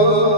Oh.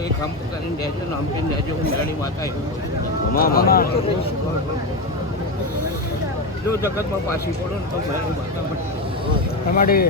એક હમ કરીને દેજો ને હમકીને દેજો હું મેળાની માતા જો. જગતમાં પાછી પડો ને તો મેળાની માતા તમારી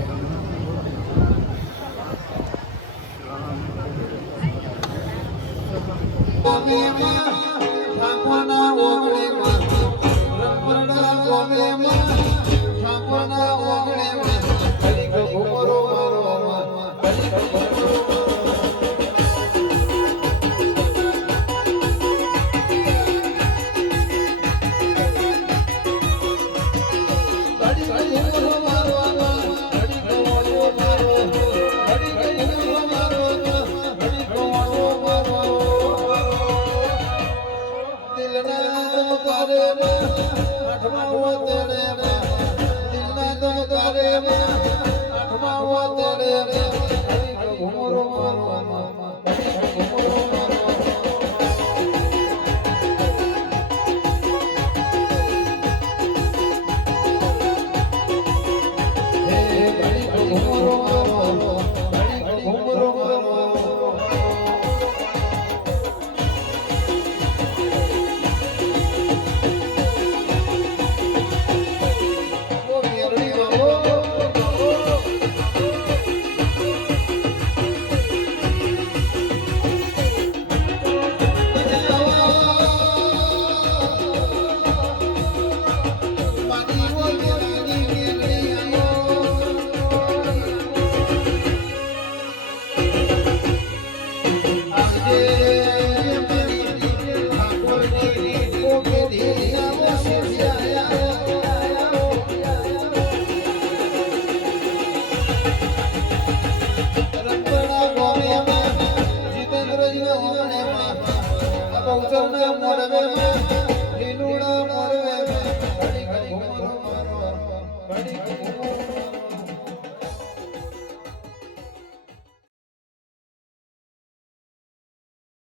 Oh.